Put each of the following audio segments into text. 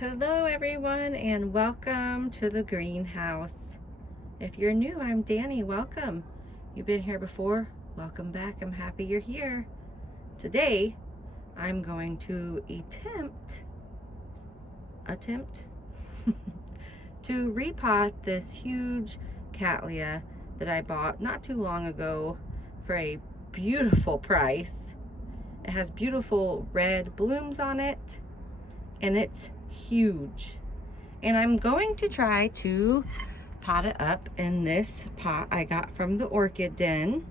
Hello everyone and welcome to the greenhouse. If you're new, I'm Danny. Welcome. You've been here before? Welcome back. I'm happy you're here. Today I'm going to attempt to repot this huge Cattleya that I bought not too long ago for a beautiful price. It has beautiful red blooms on it and it's huge, and I'm going to try to pot it up in this pot I got from the Orchid Den,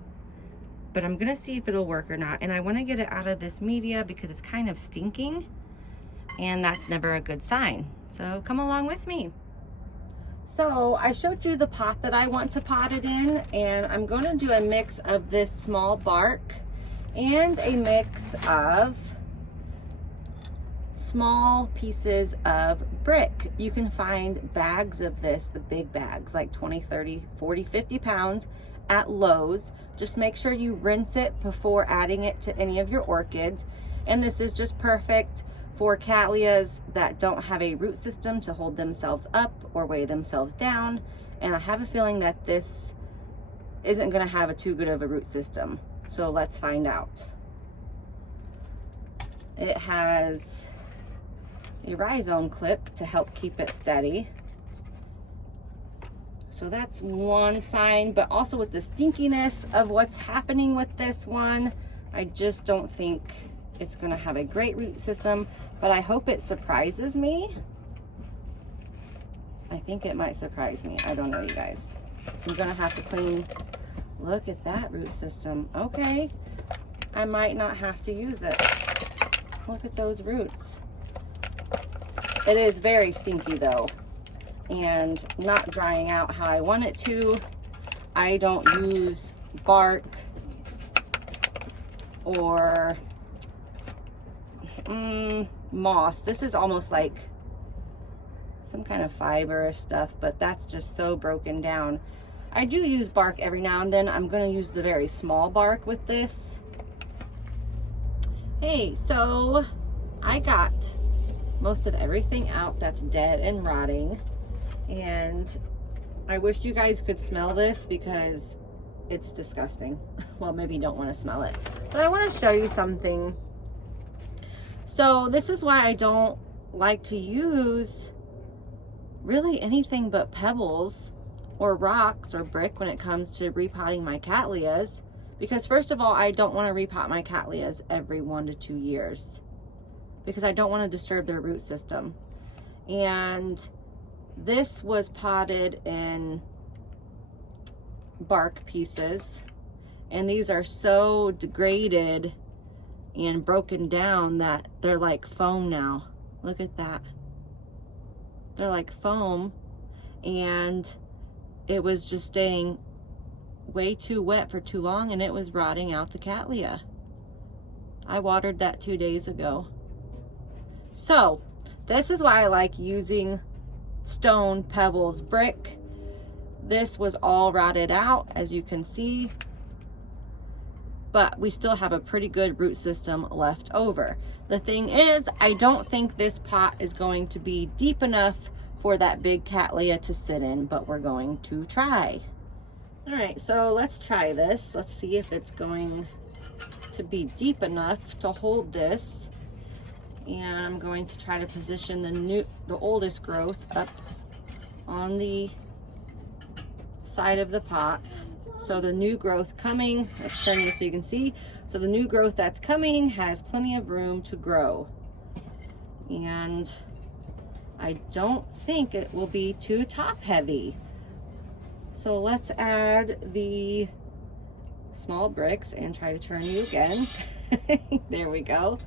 but I'm gonna see if it'll work or not. And I want to get it out of this media because it's kind of stinking, and that's never a good sign. So come along with me. So I showed you the pot that I want to pot it in, and I'm going to do a mix of this small bark and a mix of small pieces of brick. You can find bags of this, the big bags, like 20, 30, 40, 50 pounds at Lowe's. Just make sure you rinse it before adding it to any of your orchids. And this is just perfect for Cattleyas that don't have a root system to hold themselves up or weigh themselves down. And I have a feeling that this isn't going to have too good of a root system. So let's find out. It has a rhizome clip to help keep it steady. So that's one sign, but also with the stinkiness of what's happening with this one, I just don't think it's gonna have a great root system, but I hope it surprises me. I think it might surprise me. I don't know, you guys. I'm gonna have to clean. Look at that root system. Okay, I might not have to use it. Look at those roots. It is very stinky though, and not drying out how I want it to. I don't use bark or moss. This is almost like some kind of fiber stuff, but that's just so broken down. I do use bark every now and then. I'm going to use the very small bark with this. Hey, so I got most of everything out that's dead and rotting, and I wish you guys could smell this because it's disgusting. Well, maybe you don't want to smell it, but I want to show you something. So this is why I don't like to use really anything but pebbles or rocks or brick when it comes to repotting my Cattleyas, because first of all, I don't want to repot my Cattleyas every 1 to 2 years because I don't want to disturb their root system. And this was potted in bark pieces, and these are so degraded and broken down that they're like foam now. Look at that. They're like foam, and it was just staying way too wet for too long, and it was rotting out the Cattleya. I watered that 2 days ago. So this is why I like using stone, pebbles, brick. This was all rotted out, as you can see, but we still have a pretty good root system left over. The thing is, I don't think this pot is going to be deep enough for that big Cattleya to sit in, but we're going to try. All right, so let's try this. Let's see if it's going to be deep enough to hold this. And I'm going to try to position the oldest growth up on the side of the pot. So the new growth coming, let's turn this so you can see. So the new growth that's coming has plenty of room to grow. And I don't think it will be too top heavy. So let's add the small bricks and try to turn you again. There we go.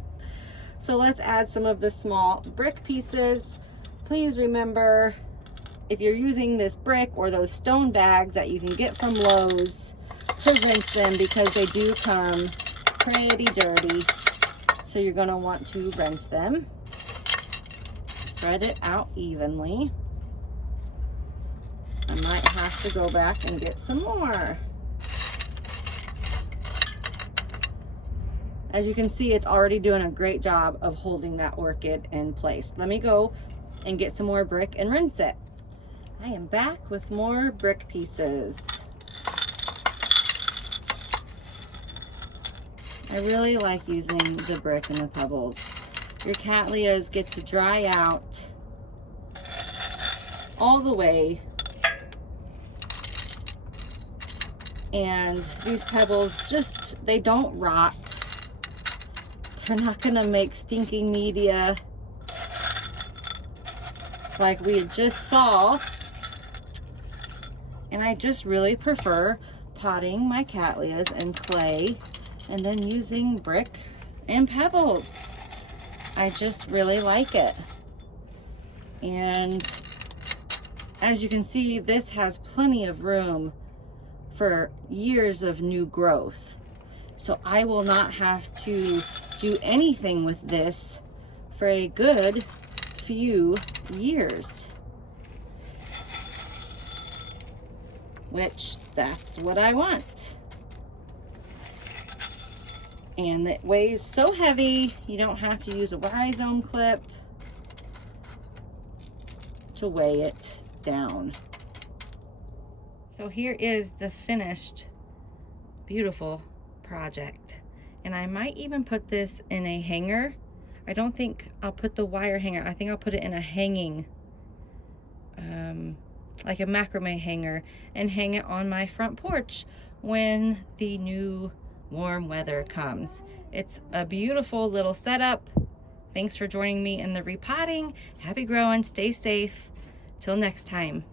So let's add some of the small brick pieces. Please remember, if you're using this brick or those stone bags that you can get from Lowe's, to rinse them because they do come pretty dirty. So you're going to want to rinse them. Spread it out evenly. I might have to go back and get some more. As you can see, it's already doing a great job of holding that orchid in place. Let me go and get some more brick and rinse it. I am back with more brick pieces. I really like using the brick and the pebbles. Your Cattleyas get to dry out all the way, and these pebbles just, they don't rot. They're not gonna make stinking media like we just saw. And I just really prefer potting my Cattleyas in clay and then using brick and pebbles. I just really like it. And as you can see, this has plenty of room for years of new growth. So I will not have to do anything with this for a good few years. Which, that's what I want. And it weighs so heavy, you don't have to use a rhizome clip to weigh it down. So here is the finished, beautiful project. And I might even put this in a hanger. I don't think I'll put the wire hanger. I think I'll put it in a hanging, like a macrame hanger, and hang it on my front porch when the new warm weather comes. It's a beautiful little setup. Thanks for joining me in the repotting. Happy growing, stay safe. Till next time.